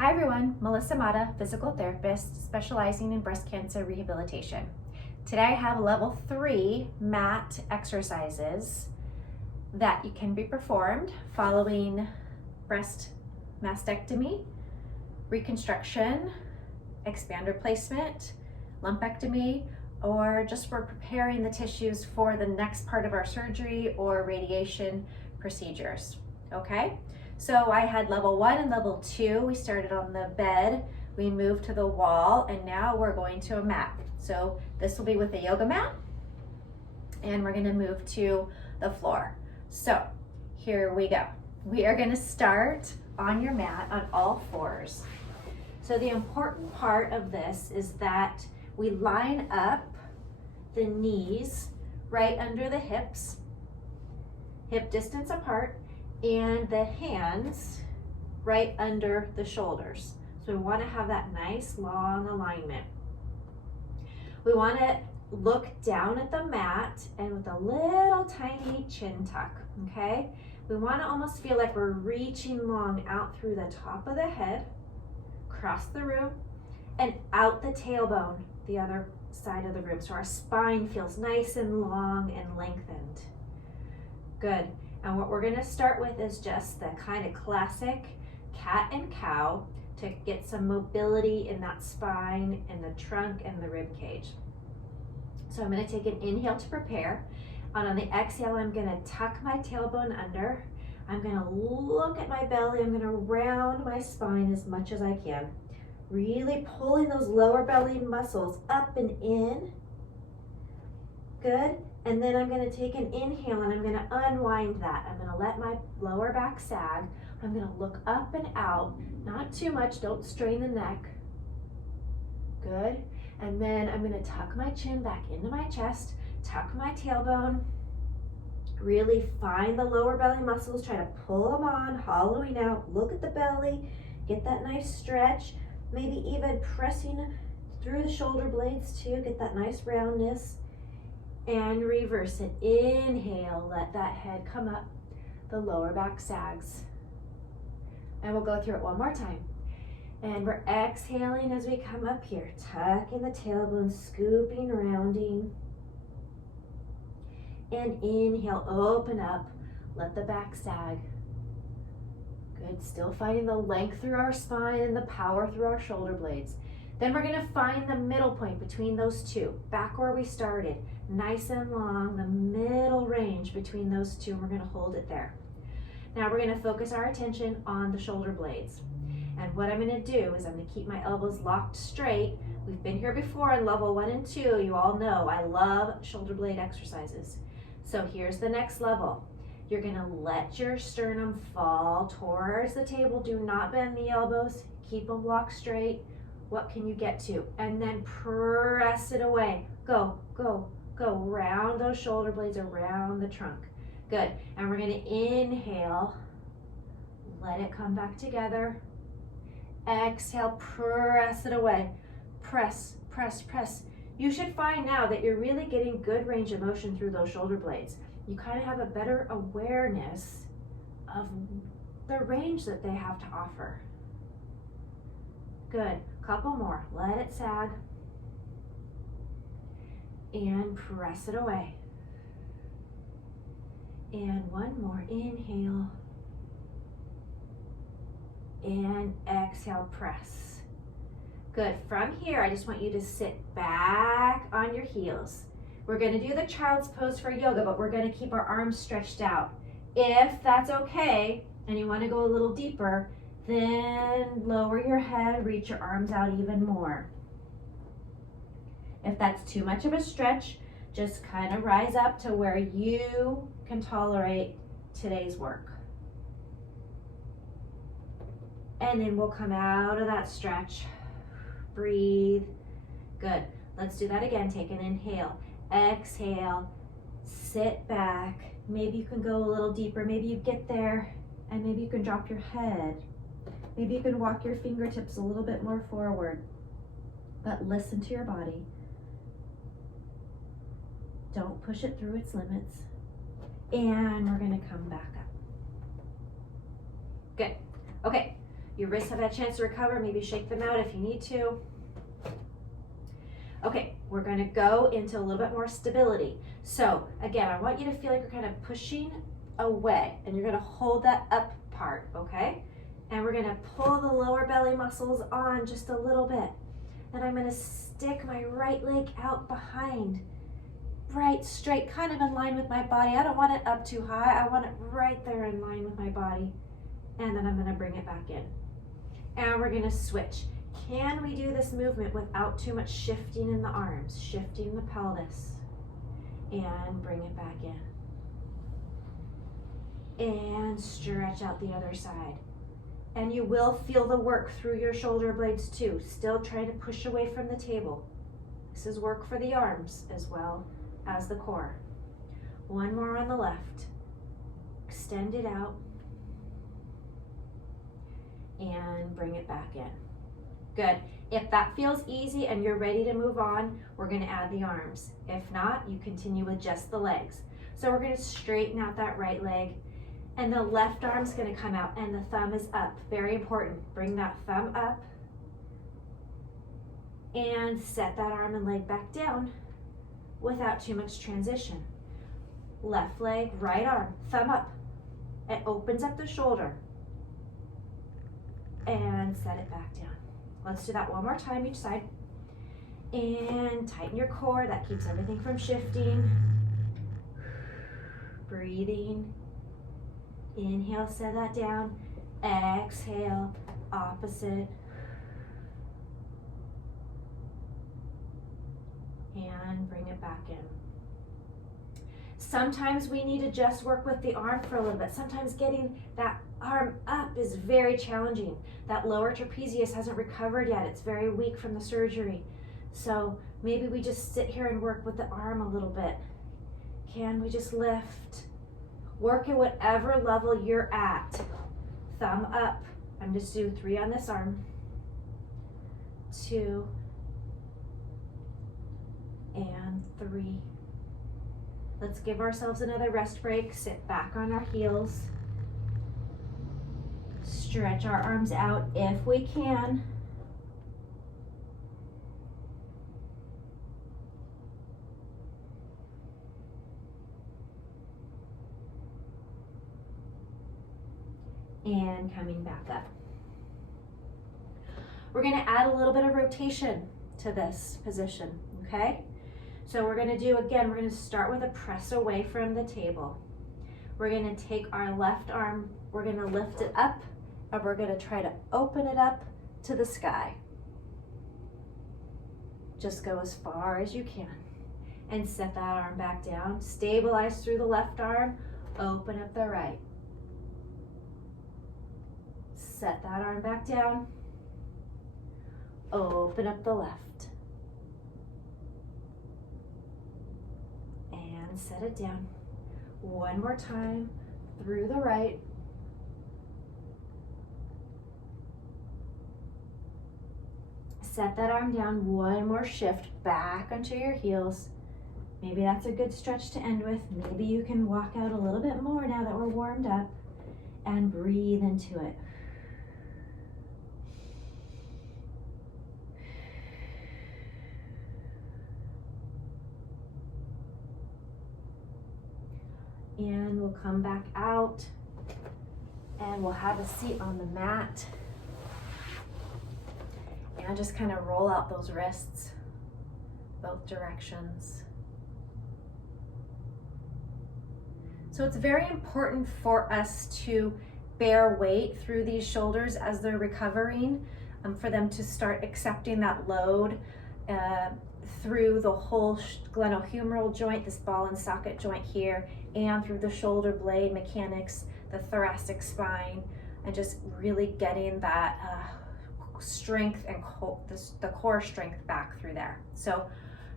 Hi everyone, Melissa Mata, physical therapist specializing in breast cancer rehabilitation. Today I have level 3 mat exercises that can be performed following breast mastectomy, reconstruction, expander placement, lumpectomy, or just for preparing the tissues for the next part of our surgery or radiation procedures, okay? So I had level 1 and level 2. We started on the bed, we moved to the wall, and now we're going to a mat. So this will be with a yoga mat, and we're gonna move to the floor. So here we go. We are gonna start on your mat on all fours. So the important part of this is that we line up the knees right under the hips, hip distance apart, and the hands right under the shoulders. So we want to have that nice long alignment. We want to look down at the mat and with a little tiny chin tuck, okay? We want to almost feel like we're reaching long out through the top of the head, across the room, and out the tailbone, the other side of the room. So our spine feels nice and long and lengthened. Good. And what we're gonna start with is just the kind of classic cat and cow to get some mobility in that spine and the trunk and the rib cage. So I'm gonna take an inhale to prepare. And on the exhale, I'm gonna tuck my tailbone under. I'm gonna look at my belly. I'm gonna round my spine as much as I can. Really pulling those lower belly muscles up and in. Good. And then I'm going to take an inhale and I'm going to unwind that. I'm going to let my lower back sag. I'm going to look up and out, not too much, don't strain the neck. Good. And then I'm going to tuck my chin back into my chest, tuck my tailbone, really find the lower belly muscles, try to pull them on, hollowing out, look at the belly, get that nice stretch, maybe even pressing through the shoulder blades too, get that nice roundness. And reverse it. Inhale, let that head come up, the lower back sags. And we'll go through it one more time. And we're exhaling as we come up here, tucking the tailbone, scooping, rounding. And inhale, open up, let the back sag. Good, still finding the length through our spine and the power through our shoulder blades. Then we're gonna find the middle point between those two, back where we started. Nice and long, the middle range between those two, and we're gonna hold it there. Now we're gonna focus our attention on the shoulder blades. And what I'm gonna do is I'm gonna keep my elbows locked straight. We've been here before in level 1 and 2. You all know I love shoulder blade exercises. So here's the next level. You're gonna let your sternum fall towards the table. Do not bend the elbows, keep them locked straight. What can you get to? And then press it away. Go, go, go. Round those shoulder blades around the trunk. Good. And we're going to inhale. Let it come back together. Exhale, press it away. Press, press, press. You should find now that you're really getting good range of motion through those shoulder blades. You kind of have a better awareness of the range that they have to offer. Good. Couple more. Let it sag. And press it away. And one more. Inhale. And exhale, press. Good. From here, I just want you to sit back on your heels. We're going to do the child's pose for yoga, but we're going to keep our arms stretched out. If that's okay, and you want to go a little deeper, then lower your head, reach your arms out even more. If that's too much of a stretch, just kind of rise up to where you can tolerate today's work. And then we'll come out of that stretch. Breathe. Good. Let's do that again. Take an inhale. Exhale. Sit back. Maybe you can go a little deeper. Maybe you get there and maybe you can drop your head. Maybe you can walk your fingertips a little bit more forward, but listen to your body. Don't push it through its limits. And we're gonna come back up. Good. Okay, Your wrists have had a chance to recover. Maybe shake them out if you need to. Okay, we're gonna go into a little bit more stability. So again, I want you to feel like you're kind of pushing away, and you're gonna hold that up part, okay? And we're gonna pull the lower belly muscles on just a little bit. Then I'm gonna stick my right leg out behind, right straight, kind of in line with my body. I don't want it up too high. I want it right there in line with my body. And then I'm gonna bring it back in. And we're gonna switch. Can we do this movement without too much shifting in the arms, shifting the pelvis? And bring it back in. And stretch out the other side. And you will feel the work through your shoulder blades too. Still trying to push away from the table. This is work for the arms as well as the core. One more on the left. Extend it out. And bring it back in. Good. If that feels easy and you're ready to move on, we're going to add the arms. If not, you continue with just the legs. So we're going to straighten out that right leg, and the left arm's going to come out and the thumb is up. Very important. Bring that thumb up and set that arm and leg back down without too much transition. Left leg, right arm, thumb up. It opens up the shoulder and set it back down. Let's do that one more time each side. And tighten your core. That keeps everything from shifting. Breathing. Inhale, set that down. Exhale, opposite. And bring it back in. Sometimes we need to just work with the arm for a little bit. Sometimes getting that arm up is very challenging. That lower trapezius hasn't recovered yet. It's very weak from the surgery. So maybe we just sit here and work with the arm a little bit. Can we just lift? Work at whatever level you're at. Thumb up. I'm just doing 3 on this arm. 2 and 3. Let's give ourselves another rest break. Sit back on our heels. Stretch our arms out if we can. And coming back up. We're going to add a little bit of rotation to this position, okay? So we're going to do, again, we're going to start with a press away from the table. We're going to take our left arm, we're going to lift it up, and we're going to try to open it up to the sky. Just go as far as you can. And set that arm back down. Stabilize through the left arm, open up the right. Set that arm back down, open up the left. And set it down. One more time, through the right. Set that arm down, one more shift back onto your heels. Maybe that's a good stretch to end with. Maybe you can walk out a little bit more now that we're warmed up, and breathe into it. And we'll come back out and we'll have a seat on the mat and just kind of roll out those wrists both directions. So it's very important for us to bear weight through these shoulders as they're recovering, for them to start accepting that load through the whole glenohumeral joint, this ball and socket joint here, and through the shoulder blade mechanics, the thoracic spine, and just really getting that strength and the core strength back through there. So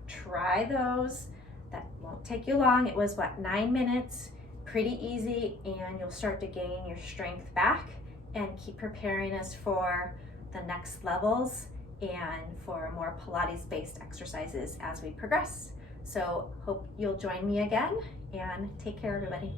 try those. That won't take you long. It was what, 9 minutes, pretty easy, and you'll start to gain your strength back and keep preparing us for the next levels and for more Pilates-based exercises as we progress. So hope you'll join me again, and take care, everybody.